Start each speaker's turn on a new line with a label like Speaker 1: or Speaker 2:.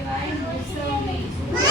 Speaker 1: સેવાય નૃસમી